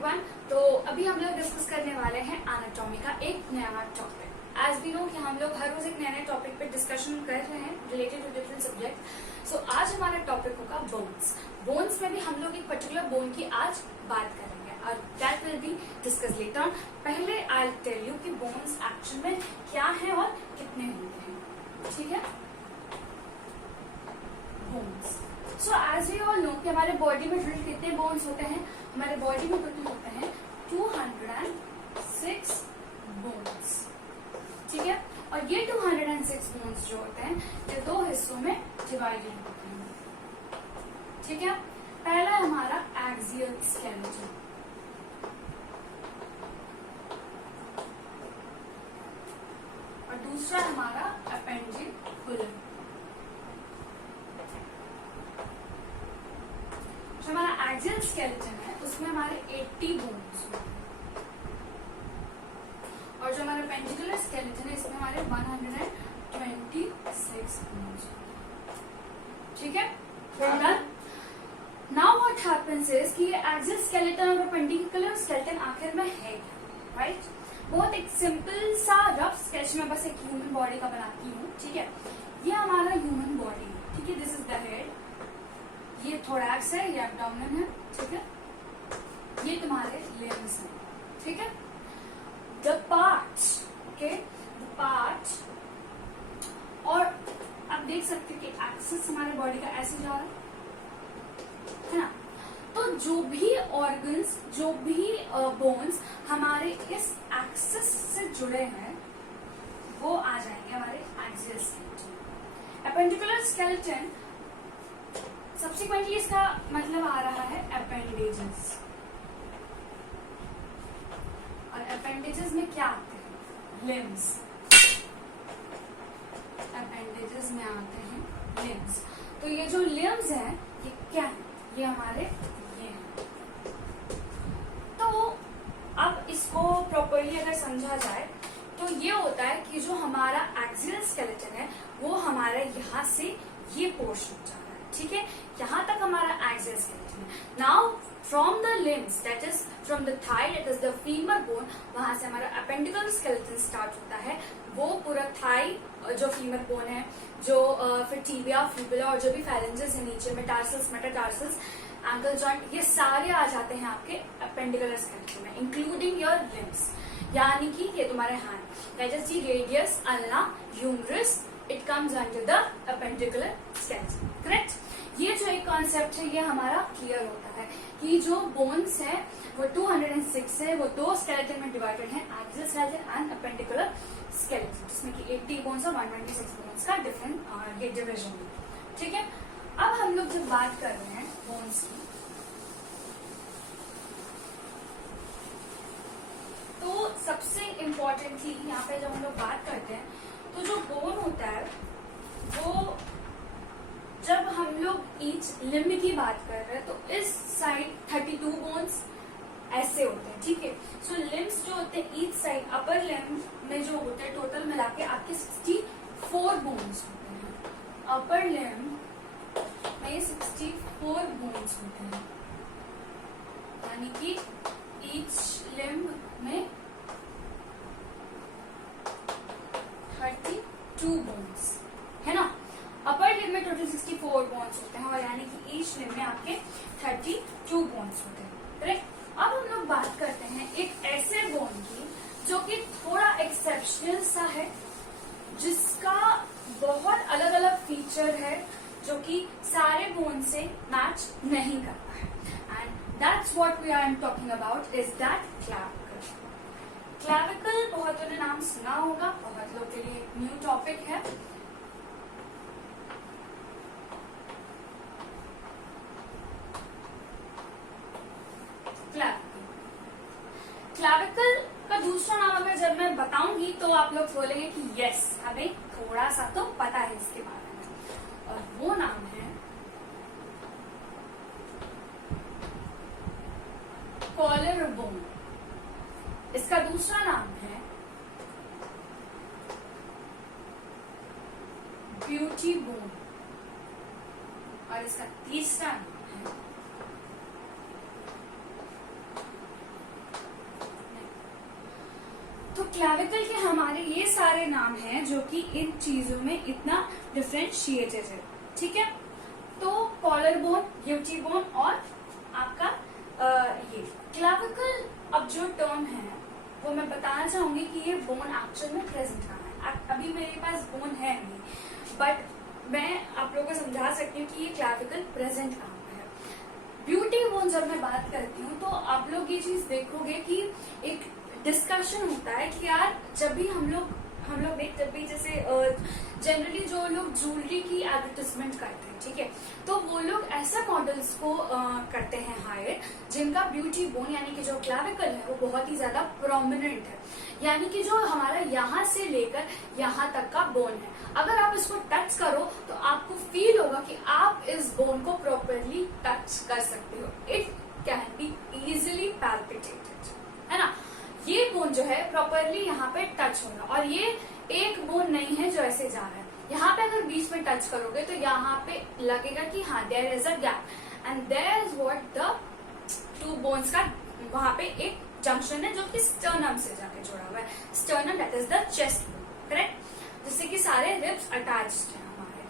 Everyone. तो अभी हम लोग डिस्कस करने वाले हैं एनाटॉमी का एक नया टॉपिक। एज वी नो कि हम लोग हर रोज एक नए टॉपिक पे डिस्कशन कर रहे हैं रिलेटेड टू डिफरेंट सब्जेक्ट। सो आज हमारा टॉपिक होगा बोन्स। बोन्स में भी हम लोग एक पर्टिकुलर बोन की आज बात करेंगे और that will be discuss later on. पहले आई विल टेल यू कि बोन्स एक्चुअल में क्या है और कितने होते हैं। ठीक है, bones. So as we all know कि हमारे बॉडी में टोटल कितने बोन्स होते हैं। हमारे बॉडी में टोटल होते हैं 206 बोन्स। ठीक है, और ये 206 बोन्स जो होते हैं ये दो हिस्सों में डिवाइडेड होते हैं। ठीक है, पहला है हमारा एक्सियल स्केलेटन, और दूसरा हमारा अपेंडिकुलर। जो हमारा एक्सियल स्केलेटन है उसमें हमारे 80 बोन्स होते हैं, और जो हमारा पेंडिकुलर स्केलेटन है इसमें हमारे 126 बोन्स होते हैं। ठीक है, done. Now what happens is कि ये एक्सियल स्केलेटन और पेंडिकुलर स्केलेटन आखिर में है क्या, राइट? बहुत एक सिंपल सा रफ स्केच में बस एक ह्यूमन बॉडी का बनाती हूँ। ठीक है, ये हमारा ह्यूमन बॉडी है। ठीक है, दिस इज द हेड, ये थोरैक्स है, ये एब्डोमेन है। ठीक है, ये तुम्हारे लिम्स हैं। ठीक है, the part, okay, the part. और आप देख सकते हो कि एक्सिस हमारे बॉडी का ऐसे जा रहा है ना। तो जो भी ऑर्गन्स, जो भी बोन्स हमारे इस एक्सिस से जुड़े हैं वो आ जाएंगे हमारे axial skeleton. Appendicular skeleton subsequently इसका मतलब आ रहा है अपेंडेजेस, और अपेंडेजेस में क्या आते हैं? लिम्स। अपेंडेजेस में आते हैं लिम्स। तो ये जो लिम्स है ये क्या है? ये हमारे ये हैं। तो अब इसको प्रॉपरली अगर समझा जाए तो ये होता है कि जो हमारा एक्सियल स्केलेटन है वो हमारा यहाँ से ये पोर्शन जा रहा है। ठीक है, यहाँ तक हमारा एक्सियल स्केलेटन है। Now from the limbs, that is from the thigh, that is the femur bone, वहां से हमारा अपेंडिकुलर स्केलेटन स्टार्ट होता है। वो पूरा थाई जो फीमर बोन है, जो फिर टिबिया, फिबुला और जो भी फैलेंजेस है नीचे में, टार्सल्स, मेटाटार्सल्स, एंकल जॉइंट, ये सारे आ जाते हैं आपके अपेंडिकुलर स्केलेटन में, इंक्लूडिंग योर लिम्स। यानी कि ये तुम्हारे hand, that is the radius, ulna, humerus, it comes under the appendicular skeleton. Correct? ये जो एक कॉन्सेप्ट है ये हमारा क्लियर होता है कि जो बोन्स है वो 206 है, वो दो स्केलेटन में डिवाइडेड है, axial skeleton and appendicular skeleton, जिसमें कि 80 बोन्स और 126 बोन्स का डिफरेंट ये डिविजन है। ठीक है, अब हम लोग जब बात कर रहे हैं बोन्स की, तो सबसे इम्पोर्टेंटली यहाँ पे जब हम लोग बात करते हैं तो जो बोन होता है वो, जब हम लोग ईच लिम्ब की बात कर रहे हैं तो इस साइड 32 बोन्स ऐसे होते हैं। ठीक है, सो लिम्स जो होते हैं ईच साइड, अपर लिम्ब में जो होते हैं टोटल मिला के आपके 64 बोन्स होते हैं। अपर लिम्ब में 64 बोन्स होते हैं, यानी कि ईच लिम्ब में 32 बोन्स है ना। अपर लिम्ब में टोटल 64 बोन्स होते हैं, और यानी कि ईच लिम्ब में आपके 32 बोन्स होते हैं। करेक्ट? अब हम लोग बात करते हैं एक ऐसे बोन की जो कि थोड़ा एक्सेप्शनल सा है, जिसका बहुत अलग अलग फीचर है जो कि सारे बोन से मैच नहीं करता है, and that's what we are talking about, is that clavicle. Clavicle बहुतों ने नाम सुना होगा, बहुत लोग के लिए न्यू टॉपिक है। क्लैविकल का दूसरा नाम अगर जब मैं बताऊंगी तो आप लोग बोलेंगे कि यस, हमें थोड़ा सा तो पता है इसके बारे में, और वो नाम है कॉलर बोन। इसका दूसरा नाम है ब्यूटी बोन, और इसका तीसरा नाम है क्लैविकल के हमारे ये सारे नाम हैं जो कि इन चीजों में इतना डिफरेंशिएटेड है, ठीक है। तो कॉलर बोन, यूटी बोन और आपका ये क्लैविकल। अब जो टर्म है वो मैं बताना चाहूंगी कि ये बोन एक्चुअल में प्रेजेंट कहाँ है। अभी मेरे पास बोन है नहीं, बट मैं आप लोगों को समझा सकती हूँ कि ये क्लैविकल प्रेजेंट कहाँ पे है। ब्यूटी बोन जब मैं बात करती हूँ तो आप लोग ये चीज देखोगे कि एक डिस्कशन होता है कि यार जब भी हम लोग जब भी जैसे जनरली जो लोग ज्वेलरी की एडवर्टाइजमेंट करते हैं, ठीक है, तो वो लोग ऐसे मॉडल्स को करते हैं हायर जिनका ब्यूटी बोन यानी कि जो क्लैविकल है वो बहुत ही ज्यादा प्रोमिनेंट है, यानी कि जो हमारा यहाँ से लेकर यहाँ तक का बोन है, अगर आप इसको टच करो तो आपको फील होगा कि आप इस बोन को प्रॉपरली टच कर सकते हो। इट कैन बी इजिली पैल्पिटेटेड, है ना। ये बोन जो है प्रॉपरली यहाँ पे टच होगा, और ये एक बोन नहीं है जो ऐसे जा रहा है। यहाँ पे अगर बीच में टच करोगे तो यहाँ पे लगेगा कि हाँ there is a gap and there is what the two bones का वहां पे एक जंक्शन है जो कि स्टर्नम से जाके जुड़ा हुआ है। Sternum that is the chest bone, correct, जिससे कि सारे रिब्स अटैच्ड हैं हमारे।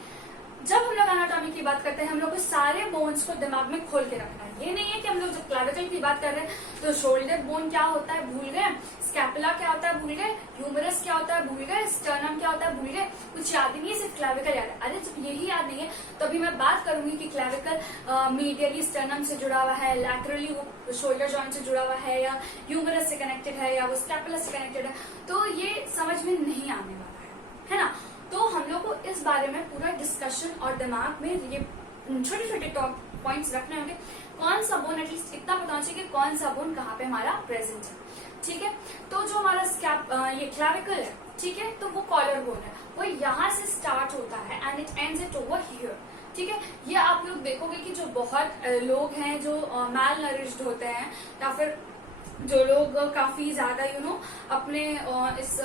जब हम लोग एनाटॉमी की बात करते हैं हम लोग को सारे बोन्स को दिमाग में खोल के रखना है। ये नहीं है कि हम लोग जब क्लैविकल की बात कर रहे हैं तो शोल्डर बोन क्या होता है भूल गए, स्कैपुला क्या होता है भूल गए, ह्यूमरस क्या होता है भूल गए, स्टर्नम क्या होता है भूल गए, कुछ याद ही नहीं है, सिर्फ क्लैविकल याद है। अरे जब यही याद नहीं है तो अभी मैं बात करूंगी कि क्लैविकल मीडियली स्टर्नम से जुड़ा हुआ है, लैटरली वो शोल्डर जॉइंट से जुड़ा हुआ है, या ह्यूमरस से कनेक्टेड है, या वो स्कैपुला से कनेक्टेड है, तो ये समझ में नहीं आने वाला है ना। तो हम लोग को इस बारे में पूरा डिस्कशन और दिमाग में ये छोटे छोटे टॉप पॉइंट्स रखने होंगे। कौन सा बोन, एटलीस्ट इतना पता होना चाहिए कि कौन सा बोन कहाँ पे हमारा प्रेजेंट है, ठीक है। तो जो हमारा ये क्लैविकल है, ठीक है, तो वो कॉलर बोन है, वो यहाँ से स्टार्ट होता है and it ends it over here, ठीक है। ये आप लोग देखोगे कि जो बहुत लोग हैं जो मैल नरिश्ड होते हैं, या फिर जो लोग काफी ज्यादा अपने इस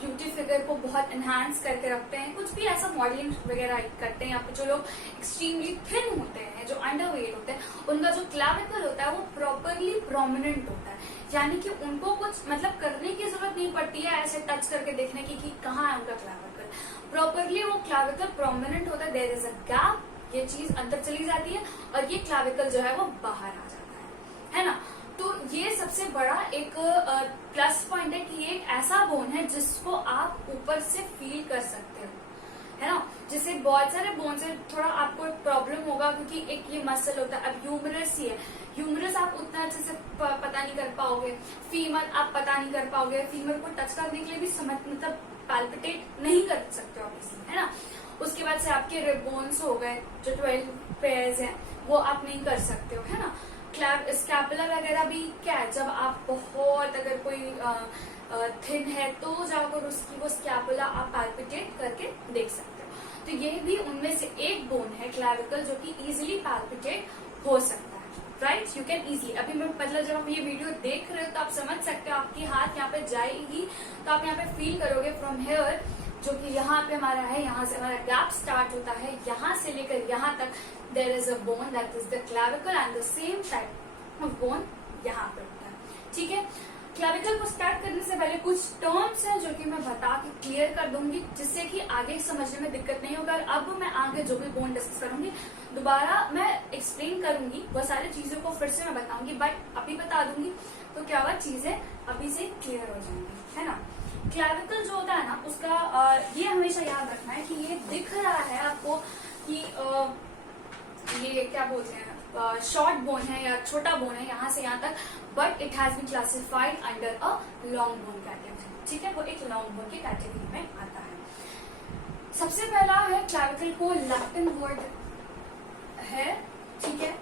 ब्यूटी फिगर को बहुत एनहांस करके रखते हैं, कुछ भी ऐसा मॉडलिंग वगैरह करते हैं, या फिर जो लोग एक्सट्रीमली थिन होते हैं, जो अंडरवेट होते हैं, उनका जो क्लैविकल होता है वो प्रॉपरली प्रोमिनेंट होता है, यानी कि उनको कुछ मतलब करने की जरूरत नहीं पड़ती है ऐसे टच करके देखने की कि कहाँ है उनका क्लैविकल। प्रॉपरली वो क्लैविकल प्रोमिनेंट होता है, देयर इज अ गैप, ये चीज अंदर चली जाती है और ये क्लैविकल जो है वो बाहर आ जाता है ना। तो ये सबसे बड़ा एक प्लस पॉइंट है कि ये एक ऐसा बोन है जिसको आप ऊपर से फील कर सकते हो, है ना। जैसे बहुत सारे बोन से थोड़ा आपको प्रॉब्लम होगा क्योंकि एक ये मसल होता है, अब ह्यूमरस ही है, ह्यूमरस आप उतना अच्छे से पता नहीं कर पाओगे, फीमर आप पता नहीं कर पाओगे, फीमर को टच करने के लिए भी मतलब पैल्पिटेट नहीं कर सकते हो आप इसमें, है ना। उसके बाद से आपके रिब बोन्स हो गए जो 12 पेयर्स हैं वो आप नहीं कर सकते हो, है ना। स्कैपुला वगैरह भी क्या है, जब आप बहुत अगर कोई थिन है तो जाकर उसकी वो स्कैपुला आप पैल्पिटेट करके देख सकते हो। तो ये भी उनमें से एक बोन है क्लैविकल जो कि इजीली पैल्पिटेट हो सकता है, राइट, यू कैन इजीली। अभी मैं मतलब जब आप ये वीडियो देख रहे हो तो आप समझ सकते हो, आपकी हाथ यहाँ पे जाएगी तो आप यहाँ पे फील करोगे फ्रॉम हेयर, जो कि यहाँ पे हमारा है, यहाँ से हमारा गैप स्टार्ट होता है, यहाँ से लेकर यहाँ तक there is a bone that is the clavicle and the same type of bone यहाँ पे होता है, ठीक है। क्लैविकल को स्टार्ट करने से पहले कुछ टर्म्स हैं जो कि मैं बता के क्लियर कर दूंगी जिससे कि आगे समझने में दिक्कत नहीं होगा। अब मैं आगे जो भी बोन डिस्कस करूंगी दोबारा मैं एक्सप्लेन करूंगी, वो सारी चीजों को फिर से मैं बताऊंगी, बट अभी बता दूंगी तो क्या हुआ चीजें अभी से क्लियर हो जाएंगी, है ना। क्लैविकल जो होता है ना उसका ये हमेशा याद रखना है कि ये दिख रहा है आपको कि ये क्या बोलते हैं शॉर्ट बोन है या छोटा बोन है यहाँ से यहाँ तक, but it has been classified under a long bone category, ठीक है, वो एक लॉन्ग बोन की कैटेगरी में आता है। सबसे पहला है क्लैविकल को लैटिन वर्ड है, ठीक है,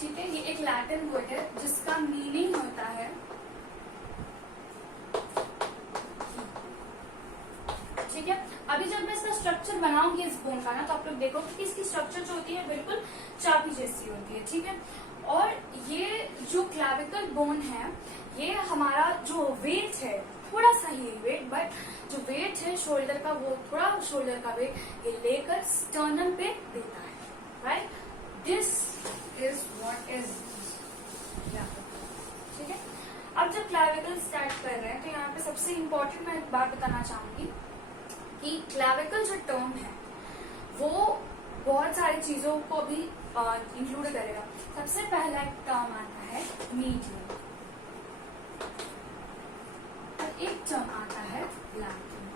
ठीक है, ये एक लैटिन वर्ड है जिसका मीनिंग होता है, ठीक है। अभी जब मैं इसका स्ट्रक्चर बनाऊंगी इस बोन का ना तो आप लोग देखोगे कि इसकी स्ट्रक्चर जो होती है बिल्कुल चाबी जैसी होती है, ठीक है। और ये जो क्लैविकल बोन है ये हमारा जो वेट है थोड़ा सा ही वेट, बट जो वेट है शोल्डर का वो थोड़ा शोल्डर का वेट ये लेकर स्टर्नम पे देता है, right, this is what is, ठीक है। अब जब क्लैविकल स्टार्ट सबसे इम्पोर्टेंट मैं एक बात बताना चाहूंगी कि क्लैविकल जो टर्म है वो बहुत सारी चीजों को भी इंक्लूड करेगा। सबसे पहला एक टर्म आता है मीडियल और एक टर्म आता है लैटरल।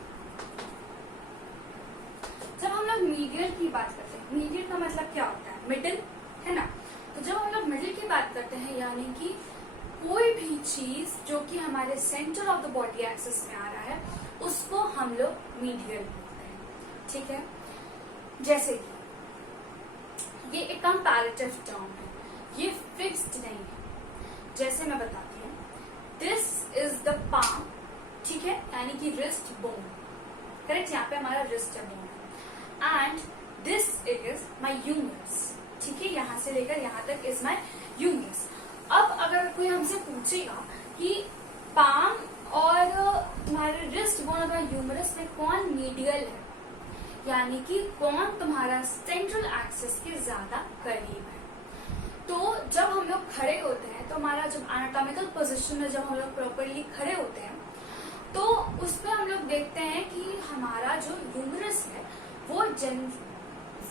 जब हम लोग मीडियल की बात करते हैं, मीडियल का मतलब क्या होता है? मिडिल, है ना। तो जब हम लोग मिडिल की बात करते हैं यानी कि कोई भी चीज जो कि हमारे centre of the body axis में आ रहा है उसको हम लोग मीडियल बोलते हैं, ठीक है। जैसे कि ये एक कंपैरेटिव टर्म है, ये फिक्स्ड नहीं है। जैसे मैं बताती हूँ, दिस इज द पाम, ठीक है, यानी कि रिस्ट बोन, करेक्ट, यहाँ पे हमारा रिस्ट बोन है। And this is my humerus, ठीक है, यहाँ से लेकर यहाँ तक इज माई ह्यूमरस। अब अगर कोई हमसे पूछेगा कि पाम और तुम्हारे रिस्ट बोन और ह्यूमरस में कौन मीडियल है, यानी कि कौन तुम्हारा सेंट्रल एक्सिस के ज्यादा करीब है, तो जब हम लोग खड़े होते हैं तो हमारा जब एनाटॉमिकल पोजीशन में जब हम लोग प्रॉपरली खड़े होते हैं तो उस पर हम लोग देखते हैं कि हमारा जो ह्यूमरस है वो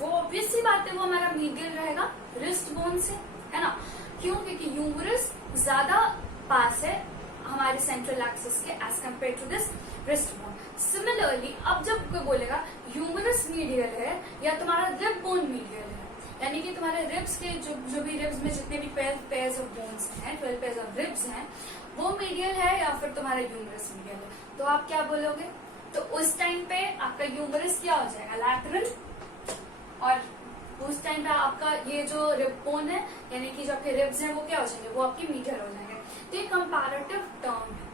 ऑब्वियस सी बात है वो हमारा मीडियल रहेगा रिस्ट बोन से, है ना। क्यों? क्योंकि ह्यूमरस ज्यादा पास है हमारे सेंट्रल एक्सिस के as compare to this wrist bone. Similarly अब जब कोई बोलेगा ह्यूमरस मीडियल है या तुम्हारा रिब बोन मीडियल है, यानी कि तुम्हारे रिब्स के जो भी रिब्स में जितने भी 12 पेयर्स ऑफ बोन्स हैं, 12 पेयर्स ऑफ रिब्स हैं, वो मीडियल है या फिर तुम्हारा ह्यूमरस मीडियल है, तो आप क्या बोलोगे? तो उस टाइम पे आपका ह्यूमरस क्या हो जाएगा? लैटरल। और उस टाइम पे आपका ये जो रिब बोन है यानी कि जो आपके रिब्स हैं वो क्या हो जाएंगे? वो आपके मीडियल हो जाएंगे। तो ये कंपैरेटिव टर्म है,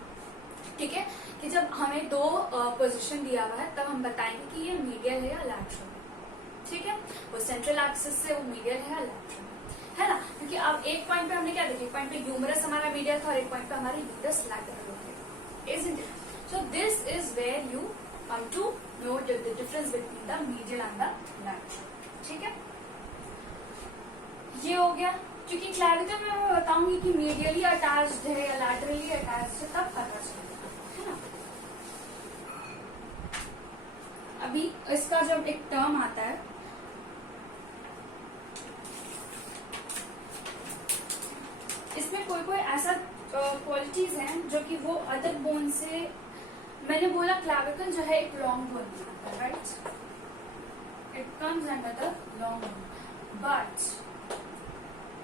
ठीक है, कि जब हमें दो पोजीशन दिया हुआ है तब हम बताएंगे कि ये मीडियल है या लैटरल, ठीक है। वो सेंट्रल एक्सिस से वो मीडियल है या लैटरल, है ना। क्योंकि अब एक पॉइंट पे हमने क्या देखा, एक पॉइंट पे ह्यूमरस हमारा मीडियल था और एक पॉइंट पे हमारा ह्यूमरस लैटरल हो गया, isn't it? So this is where you come to know the difference between the medial and the lateral, ठीक है। ये हो गया। क्योंकि क्लैविकल में मैं बताऊंगी कि मीडियली अटैच्ड है या लैटरली अटैच्ड है तब पता चलेगा, है ना। अभी इसका जब एक टर्म आता है, इसमें कोई कोई ऐसा क्वालिटीज हैं जो कि वो अदर बोन से, मैंने बोला क्लैविकल जो है एक लॉन्ग बोन आता है, right, it comes under the long bone, but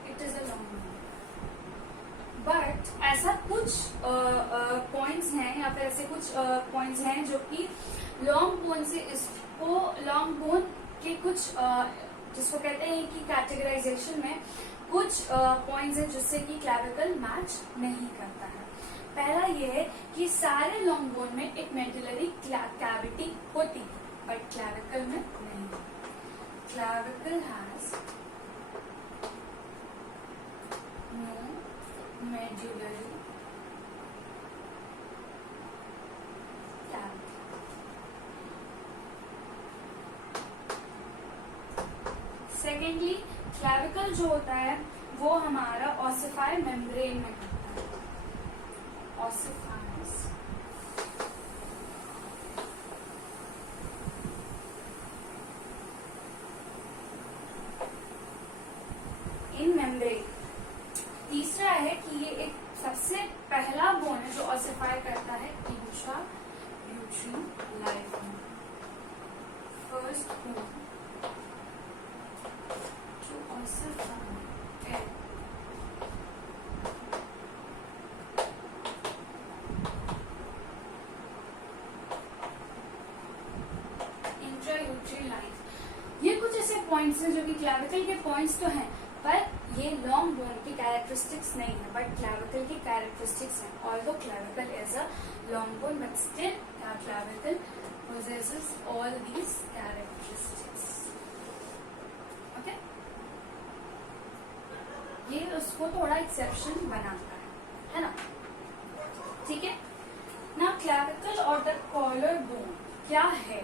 it is a long bone. But ऐसा कुछ पॉइंट्स हैं या फिर ऐसे कुछ पॉइंट्स हैं जो कि लॉन्ग बोन से इसको लॉन्ग बोन के कुछ जिसको कहते हैं कि कैटेगराइजेशन में कुछ पॉइंट्स हैं जिससे कि क्लैविकल मैच नहीं करता है। पहला ये है कि सारे लॉन्ग बोन में एक मेडुलरी कैविटी होती है बट क्लैविकल में नहीं। Clavicle has no medullary cavity. Secondly clavicle जो होता है वो हमारा ऑसिफायर मेम्ब्रेन में होता है, ऑसिफायर्स इन मेम्ब्रेन। तीसरा है कि ये एक सबसे पहला बोन है जो ऑसिफाई करता है इंट्रा यूट्रीन लाइफ में, फर्स्ट बोन इंट्रायूट्री लाइफ। ये कुछ ऐसे पॉइंट्स हैं जो कि क्लैविकल के पॉइंट्स तो हैं पर ये लॉन्ग बोन की कैरेक्टरिस्टिक्स नहीं है, बट क्लैविकल की कैरेक्टरिस्टिक्स हैं। Although clavicle is a long bone but still clavicle possesses all these characteristics. Okay? ये उसको थोड़ा एक्सेप्शन बनाता है ना, ठीक है ना। क्लैविकल और द कॉलर बोन क्या है?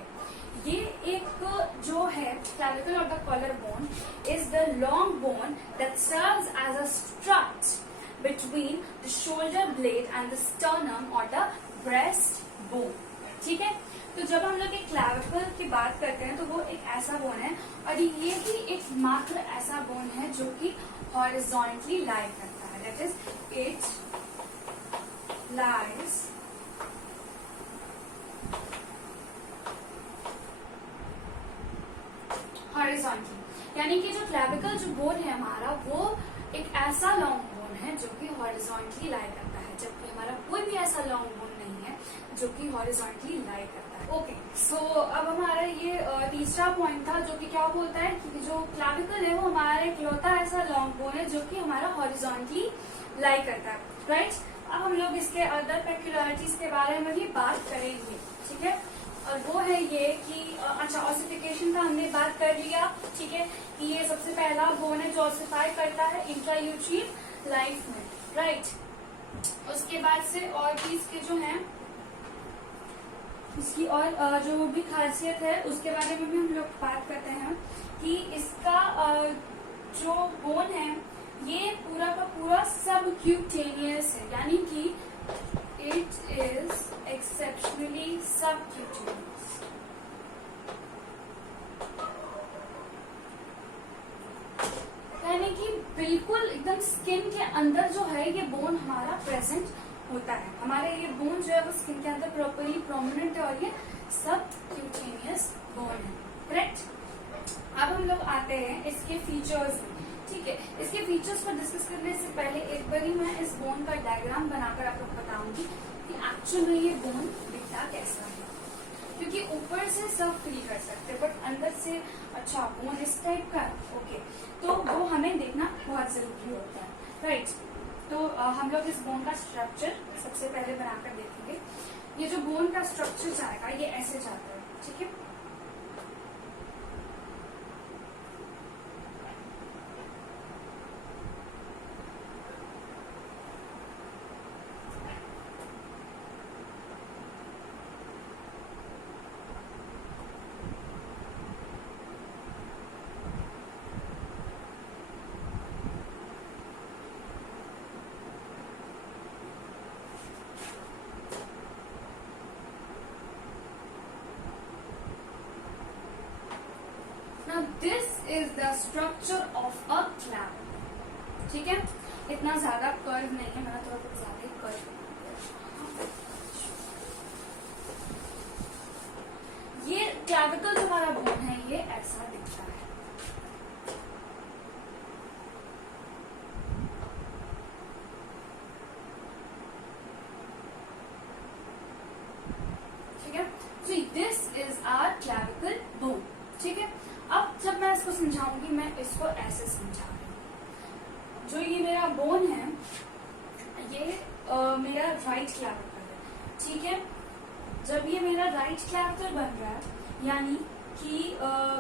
ये एक जो है क्लैविकल और the collar bone is the long bone that serves as a strut between the shoulder blade and the sternum और द ब्रेस्ट बोन। ठीक है, तो जब हम लोग एक क्लैविकल की बात करते हैं तो वो एक ऐसा बोन है, और ये ही एक मात्र ऐसा बोन है जो कि हॉरिजॉन्टली लाई करता है, that is it lies horizontally. यानी कि जो क्लैविकल जो बोन है हमारा, वो एक ऐसा लॉन्ग बोन है जो कि हॉरिजॉन्टली लाई करता है, जबकि हमारा कोई भी ऐसा लॉन्ग बोन नहीं है जो कि हॉरिजॉन्टली लाई करता है। ओके, सो अब हमारा ये तीसरा पॉइंट था जो कि क्या बोलता है कि जो क्लैविकल है वो हमारा इकलौता ऐसा लॉन्ग बोन है जो कि हमारा हॉरिजॉन्टली लाई करता है, राइट। अब हम लोग इसके अदर पेक्युलरिटीज के बारे में भी बात करेंगे, ठीक है। और वो है ये कि अच्छा, ऑसिफिकेशन का हमने बात कर लिया, ठीक है, कि ये सबसे पहला बोन है जो ऑसिफाई करता है इंट्रायूट्रीन लाइफ में, राइट। उसके बाद से और भी इसके जो है इसकी और जो भी खासियत है उसके बारे में भी हम लोग बात करते हैं कि इसका जो बोन है ये पूरा का पूरा सब क्यूटेनियस है, यानी कि इट इज एक्सेप्शनली सब क्यूटेनियस। यानी कि बिल्कुल एकदम स्किन के अंदर जो है ये बोन हमारा प्रेजेंट होता है, हमारे ये बोन जो है वो स्किन के अंदर प्रॉपरली प्रोमिनेंट है और ये सब क्यूटेनियस बोन है, करेक्ट। अब हम लोग आते हैं इसके फीचर्स में, ठीक है। इसके फीचर्स को डिस्कस करने से पहले एक बार मैं इस बोन का डायग्राम बनाकर आपको बताऊंगी कि एक्चुअल में ये बोन दिखता कैसा है, क्योंकि ऊपर से सब फील कर सकते हैं बट अंदर से अच्छा बोन इस टाइप का, ओके, तो वो हमें देखना बहुत जरूरी होता है, राइट। तो हम लोग इस बोन का स्ट्रक्चर सबसे पहले बनाकर देखेंगे। ये जो बोन का स्ट्रक्चर जाएगा ये ऐसे जाता है, ठीक है। Now this is the structure of a clavicle, ठीक है। इतना ज्यादा कर्व नहीं है, मैंने थोड़ा कुछ ज्यादा ही कर्व। ये क्लैविकल जो हमारा बोन है ये ऐसा दिखता है, ठीक है। So this is our clavicle bone, ठीक है। अब जब मैं इसको समझाऊंगी मैं इसको ऐसे समझा रही हूँ। जो ये मेरा बोन है ये मेरा राइट क्लैविकल है, ठीक है। जब ये मेरा राइट क्लैविकल बन रहा है यानी कि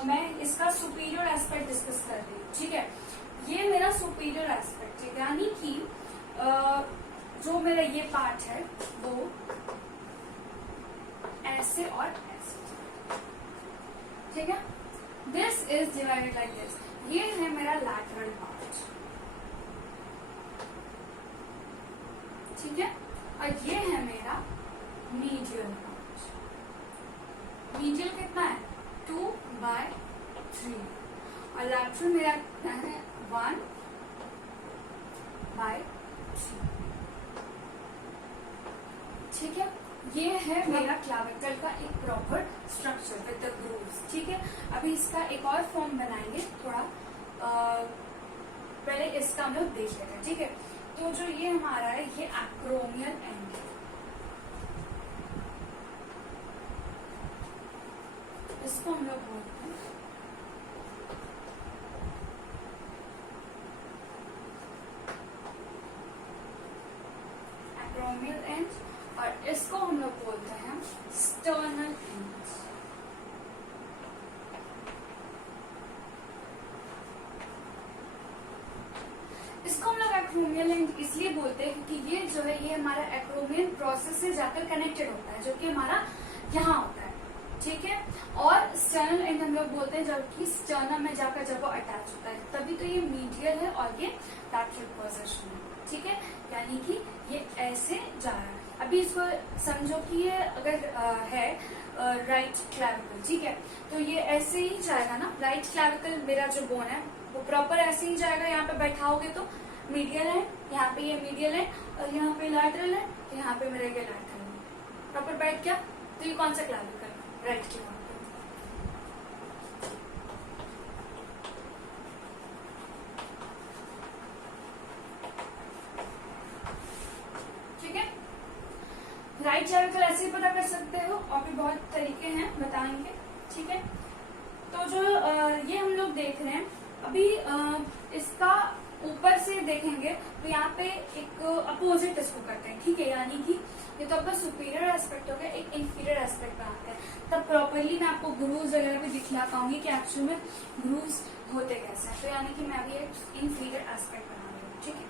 मैं इसका सुपीरियर एस्पेक्ट डिस्कस कर रही हूँ, ठीक है। ये मेरा सुपीरियर एस्पेक्ट है, यानी कि जो मेरा ये पार्ट है वो ऐसे और ऐसे, ठीक है। This is divided like this, ये है मेरा लैटरल पार्ट, ठीक है। और ये है मेरा मीडियल पार्ट। मीडियल कितना है 2/3 और लैटरल मेरा कितना है 1/3, ठीक है। ये है मेरा क्लैविकल का एक proper structure with the grooves, ठीक है। अभी इसका एक और फॉर्म बनाएंगे थोड़ा, पहले इसका हम लोग देख लेते हैं, ठीक है। तो जो ये हमारा है ये एक्रोमियल एंड है, इसको हम लोग बोलते हैं एक्रोमियल एंड, और इसको हम लोग बोलते हैं स्टर्नल एंड। इसको हम लोग एक्रोमियल एंड इसलिए बोलते हैं क्योंकि ये जो है ये हमारा एक्रोमियल प्रोसेस से जाकर कनेक्टेड होता है, जो कि हमारा यहाँ होता है, ठीक है। और स्टर्नल एंड हम लोग बोलते हैं जबकि स्टर्नम में जाकर जब वो अटैच होता है, तभी तो ये मीडियल है और ये लैटरल पोजीशन है, ठीक है, यानी कि ये ऐसे जा रहा है। अभी इसको समझो कि ये अगर है राइट क्लैविकल, ठीक है, तो ये ऐसे ही जाएगा ना, राइट क्लैविकल मेरा जो बोन है वो प्रॉपर ऐसे ही जाएगा। यहाँ पे बैठाओगे तो मीडियल है, यहाँ पे ये मीडियल है और यहाँ पे लैटरल है, तो यहाँ पे मेरा ये लैटरल है, प्रॉपर बैठ गया। तो ये कौन सा क्लैविकल है? Right clavicle. राइट क्लैविकल ऐसे ही पता कर सकते हो, और भी बहुत तरीके हैं, बताएंगे, ठीक है। तो जो ये हम लोग देख रहे हैं अभी, इसका ऊपर से देखेंगे तो यहाँ पे एक अपोजिट इसको करते हैं, ठीक है, यानी कि ये तो आपका सुपीरियर एस्पेक्ट हो गया, एक इंफीरियर एस्पेक्ट बनाते हैं। तब प्रॉपरली मैं आपको ग्रूव्स वगैरह भी दिखला पाऊंगी कि एक्चुअल में ग्रूव्स होते कैसे हैं। तो यानी कि मैं अभी एक इंफीरियर एस्पेक्ट बना रही हूँ, ठीक है।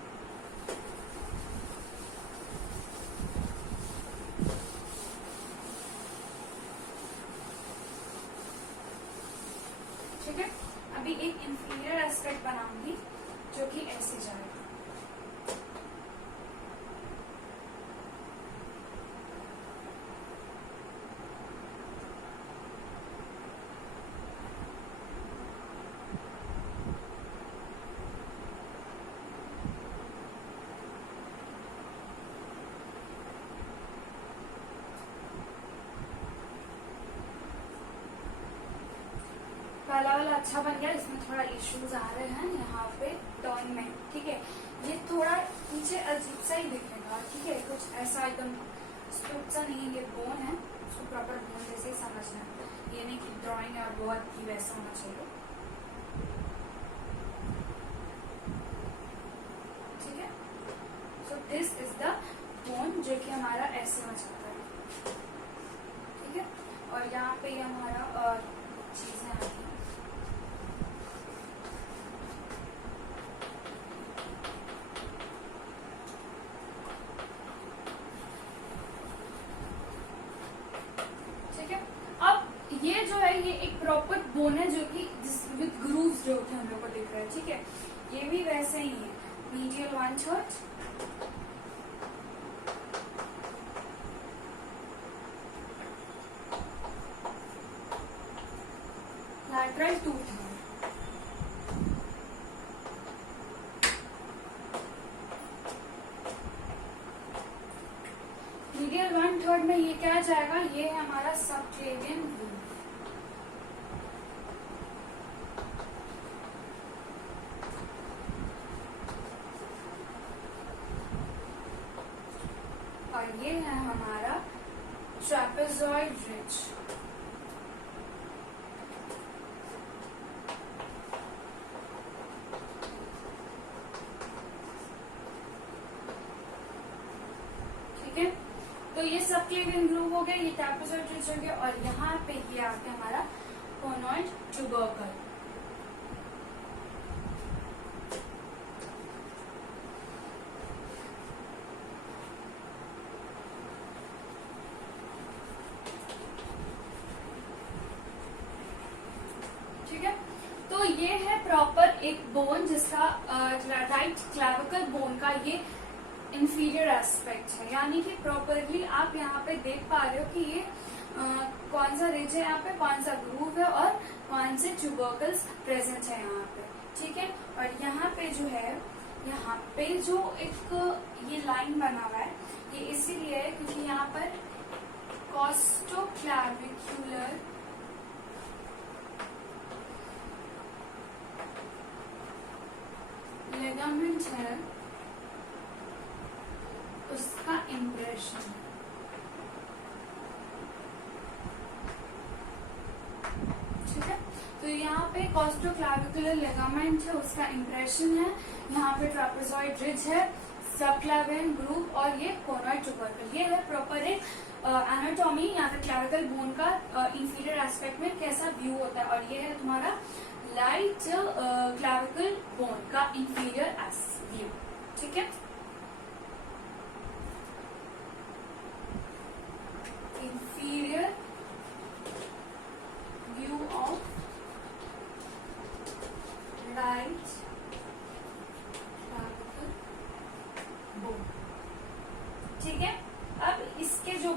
ठीक है, अभी एक इंफीरियर एस्पेक्ट बनाऊंगी जो कि ऐसे जाएगा। पहला वाला अच्छा बन गया, इसमें थोड़ा इश्यूज आ रहे हैं यहाँ पे टर्न में, ठीक है। ये थोड़ा नीचे अजीब सा ही दिखेगा, ठीक है, कुछ ऐसा एकदम स्ट्रिक्ट सा नहीं है। ये बोन है, उसको प्रॉपर बोन जैसे ही समझना है, ये नहीं कि ड्राइंग और बहुत ही वैसा होना चाहिए, ठीक है। So this is the bone जो कि हमारा ऐसे हो जाता है, ठीक है। और यहाँ पे ये हमारा चीजें आती हैं, ये जो है ये एक प्रॉपर बोन है जो कि विद ग्रूव्स जो होते हैं हम लोग को दिख रहा है, ठीक है। ये भी वैसे ही है, मीडियल 1/3, लैटरल 2/3। मीडियल 1/3 में ये क्या जाएगा? ये है हमारा सबक्लेवियन ग्रूव। और ये है हमारा ट्रेपेजॉइड रिज। ठीक है, तो ये सबक्लेवियन ग्रूव हो गया, ये ट्रेपेजॉइड रिज हो गया, और यहाँ पे ये आ गया हमारा कोनॉइड ट्यूबरकल। ठीक है, तो ये है प्रॉपर एक बोन जिसका राइट क्लैविकल बोन का ये इंफीरियर एस्पेक्ट है, यानी कि प्रॉपरली आप यहाँ पे देख पा रहे हो कि ये कौन सा रिज है, यहाँ पे कौन सा ग्रूव है और कौन से ट्यूबरकल्स प्रेजेंट है यहाँ पे। ठीक है, और यहाँ पे जो है, यहाँ पे जो एक ये लाइन बना हुआ है, ये इसीलिए है क्योंकि यहाँ पर कॉस्टोक्लैविक्युलर लिगामेंट है, उसका इम्प्रेशन। ठीक है, तो यहाँ पे कॉस्टोक्लैविकुलर लिगामेंट है, उसका इम्प्रेशन है, यहाँ पे ट्रेपेजॉइड रिज है, सबक्लैवियन ग्रूव और ये कोनॉइड ट्यूबरकल। ये है प्रॉपर एक एनाटॉमी या फिर क्लैविकल बोन का इंफीरियर एस्पेक्ट में कैसा व्यू होता है, और ये है तुम्हारा लाइट क्लैविकल बोन का इंफीरियर व्यू। ठीक है, इंफीरियर व्यू ऑफ राइट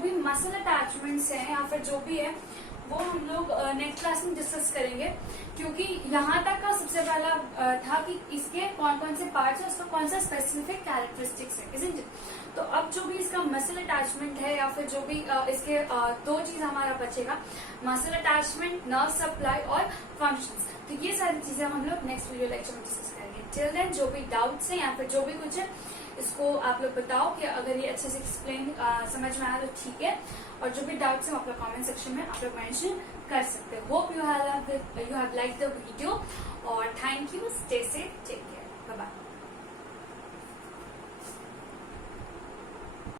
भी मसल अटैचमेंट्स हैं या फिर जो भी है वो हम लोग नेक्स्ट क्लास में डिस्कस करेंगे, क्योंकि यहाँ तक का सबसे पहला था कि इसके कौन कौन से पार्ट्स है, उसका कौन सा स्पेसिफिक कैरेक्टरिस्टिक्स है, isn't it? तो अब जो भी इसका मसल अटैचमेंट है या फिर जो भी इसके दो चीज हमारा बचेगा, मसल अटैचमेंट, नर्व सप्लाई और फंक्शंस। तो ये सारी चीजें हम लोग नेक्स्ट वीडियो लेक्चर में डिस्कस करेंगे। टिल देन जो भी डाउट्स हैं या फिर जो भी कुछ है इसको आप लोग बताओ कि अगर ये अच्छे से एक्सप्लेन समझ में आया तो ठीक है, और जो भी डाउट्स हैं आप लोग कमेंट सेक्शन में आप लोग मेंशन कर सकते हो। Hope you have like the video और thank you, stay safe, take care, bye bye.